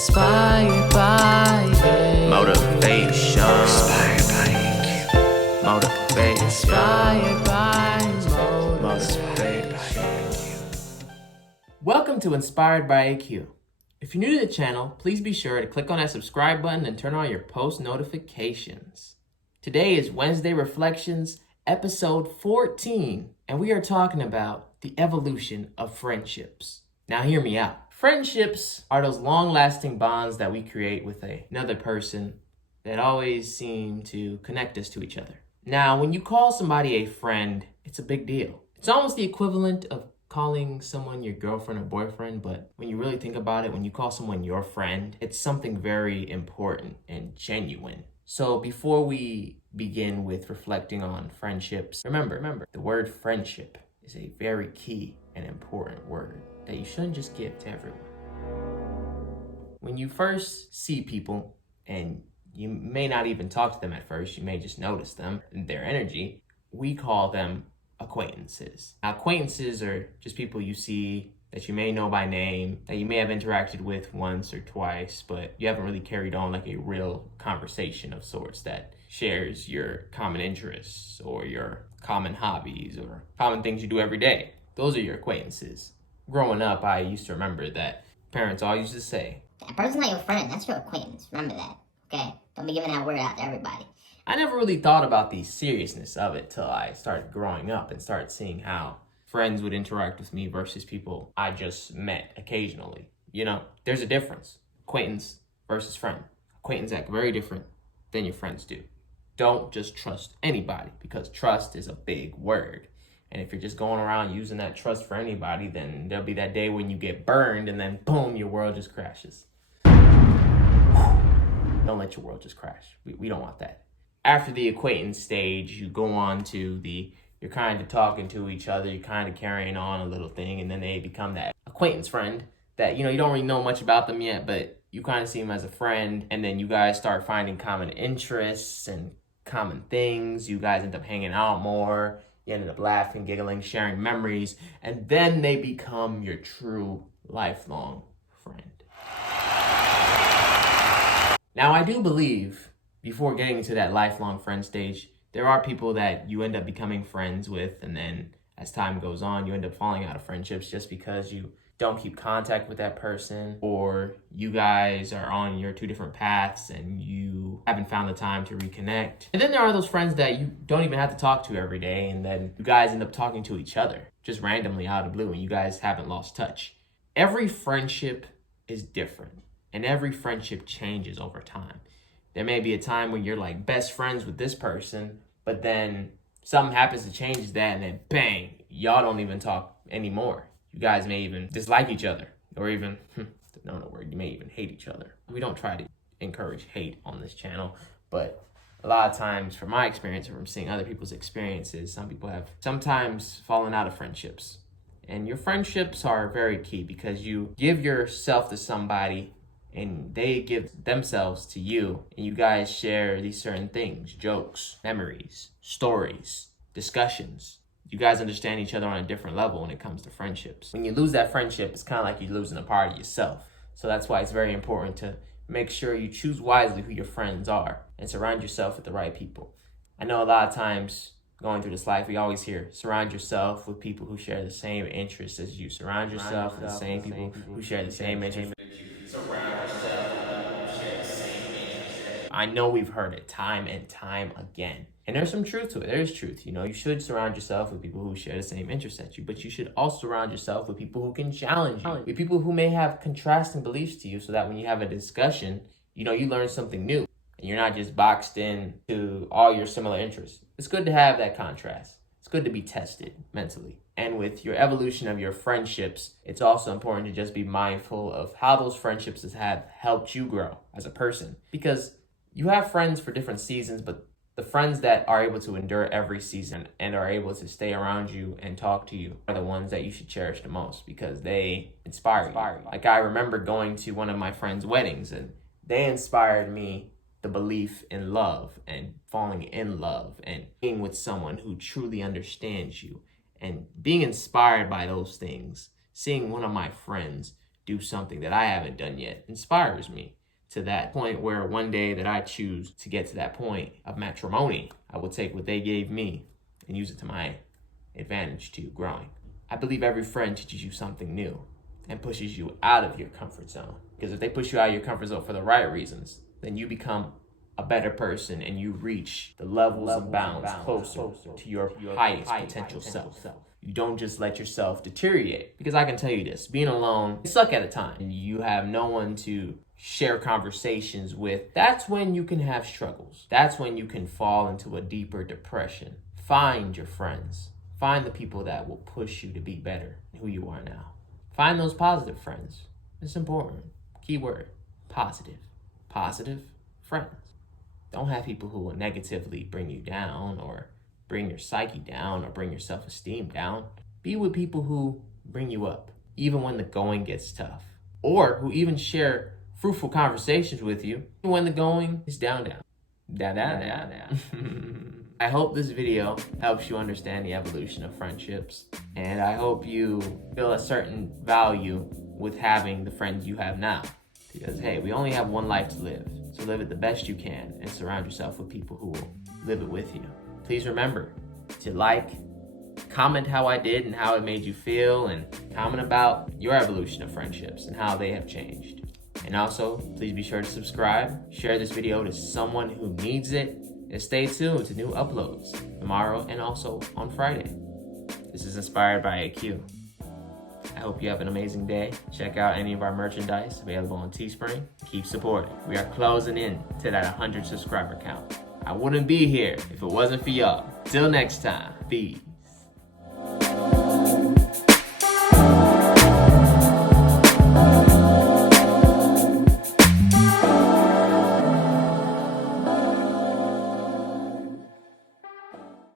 Inspired by it. Motivation. Inspired by EQ. Motivation. Inspired by Motivation. Welcome to Inspired by AQ. If you're new to the channel, please be sure to click on that subscribe button and turn on your post notifications. Today is Wednesday Reflections, episode 14, and we are talking about the evolution of friendships. Now hear me out. Friendships are those long-lasting bonds that we create with another person that always seem to connect us to each other. Now, when you call somebody a friend, it's a big deal. It's almost the equivalent of calling someone your girlfriend or boyfriend, but when you really think about it, when you call someone your friend, it's something very important and genuine. So before we begin with reflecting on friendships, remember, the word friendship is a very key and important word that you shouldn't just give to everyone. When you first see people, and you may not even talk to them at first, you may just notice them and their energy, we call them acquaintances. Now, acquaintances are just people you see that you may know by name, that you may have interacted with once or twice, but you haven't really carried on like a real conversation of sorts that shares your common interests or your common hobbies or common things you do every day. Those are your acquaintances. Growing up, I used to remember that parents all used to say, "That person's not your friend, that's your acquaintance. Remember that, okay? Don't be giving that word out to everybody." I never really thought about the seriousness of it till I started growing up and started seeing how friends would interact with me versus people I just met occasionally. You know, there's a difference. Acquaintance versus friend. Acquaintance act very different than your friends do. Don't just trust anybody, because trust is a big word. And if you're just going around using that trust for anybody, then there'll be that day when you get burned and then boom, your world just crashes. Don't let your world just crash. We don't want that. After the acquaintance stage, you go on to you're kind of talking to each other, you're kind of carrying on a little thing, and then they become that acquaintance friend that, you don't really know much about them yet, but you kind of see them as a friend, and then you guys start finding common interests and common things. You guys end up hanging out more. You ended up laughing, giggling, sharing memories, and then they become your true lifelong friend. Now, I do believe, before getting into that lifelong friend stage, there are people that you end up becoming friends with, and then as time goes on, you end up falling out of friendships just because you don't keep contact with that person, or you guys are on your two different paths and you haven't found the time to reconnect. And then there are those friends that you don't even have to talk to every day, and then you guys end up talking to each other just randomly out of the blue, and you guys haven't lost touch. Every friendship is different, and every friendship changes over time. There may be a time when you're like best friends with this person, but then something happens to change that, and then bang, y'all don't even talk anymore. You guys may even dislike each other, or even, you may even hate each other. We don't try to encourage hate on this channel, but a lot of times, from my experience or from seeing other people's experiences, some people have sometimes fallen out of friendships. And your friendships are very key, because you give yourself to somebody and they give themselves to you, and you guys share these certain things: jokes, memories, stories, discussions. You guys understand each other on a different level when it comes to friendships. When you lose that friendship, it's kind of like you're losing a part of yourself. So that's why it's very important to make sure you choose wisely who your friends are and surround yourself with the right people. I know a lot of times going through this life, we always hear, surround yourself with people who share the same interests as you. Surround yourself with the same people who share the same interests. Surround yourself with people who share the same interests. I know we've heard it time and time again. And there's some truth to it. There is truth. You should surround yourself with people who share the same interests as you, but you should also surround yourself with people who can challenge you, with people who may have contrasting beliefs to you, so that when you have a discussion, you learn something new, and you're not just boxed in to all your similar interests. It's good to have that contrast. It's good to be tested mentally. And with your evolution of your friendships, it's also important to just be mindful of how those friendships have helped you grow as a person. Because you have friends for different seasons, but the friends that are able to endure every season and are able to stay around you and talk to you are the ones that you should cherish the most, because they inspire you. Like, I remember going to one of my friends' weddings, and they inspired me the belief in love and falling in love and being with someone who truly understands you, and being inspired by those things. Seeing one of my friends do something that I haven't done yet inspires me to that point where one day that I choose to get to that point of matrimony, I will take what they gave me and use it to my advantage to growing. I believe every friend teaches you something new and pushes you out of your comfort zone. Because if they push you out of your comfort zone for the right reasons, then you become a better person and you reach the levels and bounds closer to your highest potential self. You don't just let yourself deteriorate. Because I can tell you this, being alone, you suck at a time. And you have no one to share conversations with. That's when you can have struggles. That's when you can fall into a deeper depression. Find your friends. Find the people that will push you to be better than who you are now. Find those positive friends. It's important. Keyword, positive. Positive friends. Don't have people who will negatively bring you down or bring your psyche down or bring your self-esteem down. Be with people who bring you up, even when the going gets tough, or who even share fruitful conversations with you when the going is down. I hope this video helps you understand the evolution of friendships, and I hope you feel a certain value with having the friends you have now. Because hey, we only have one life to live, so live it the best you can and surround yourself with people who will live it with you. Please remember to comment how I did and how it made you feel, and comment about your evolution of friendships and how they have changed. And also, please be sure to subscribe, share this video to someone who needs it, and stay tuned to new uploads tomorrow and also on Friday. This is Inspired by AQ. I hope you have an amazing day. Check out any of our merchandise available on Teespring. Keep supporting. We are closing in to that 100 subscriber count. I wouldn't be here if it wasn't for y'all. Till next time, be